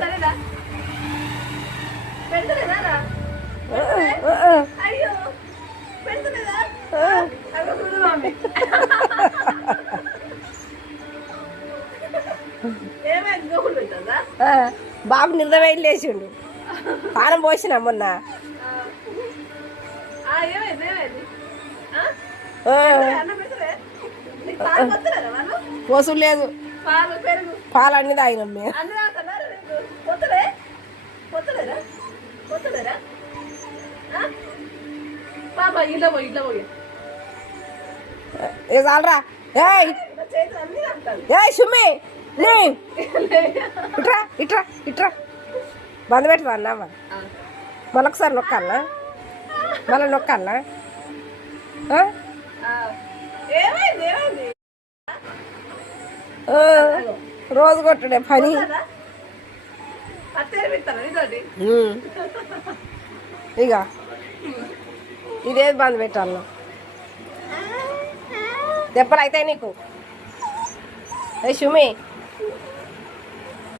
సరేనా పెడతలేదా అయ్యో పెడతలేదా ఏమైంది గోకులు పెట్టదా బాబు నిర్దవేం లేచిండు పానం పోసిన మొన్న ఏమైంది ఏమైంది పోసు లేదు పాలు పెరుగు పాలు అన్ని తాగినాం మేము అన్ని తాగుతున్నారు కొత్తలే కొత్తలేరా కొత్తలేరా పాప ఇట్లా పోయి ఏ చాలరా ఏయ్ చేతులు అన్ని తాగుతాను ఏయ్ సుమ్మి ఇట్రా ఇట్రా ఇట్రా బంద్ పెట్టరా అన్నావా మళ్ళొకసారి నొక్కాలనా మళ్ళీ నొక్కాలనా ఏమైంది ఏమైంది రోజు కొట్టుడే పని ఇక ఇదేది బంద్ పెట్టాలి దెబ్బలు అవుతాయి నీకు ఏ సుమి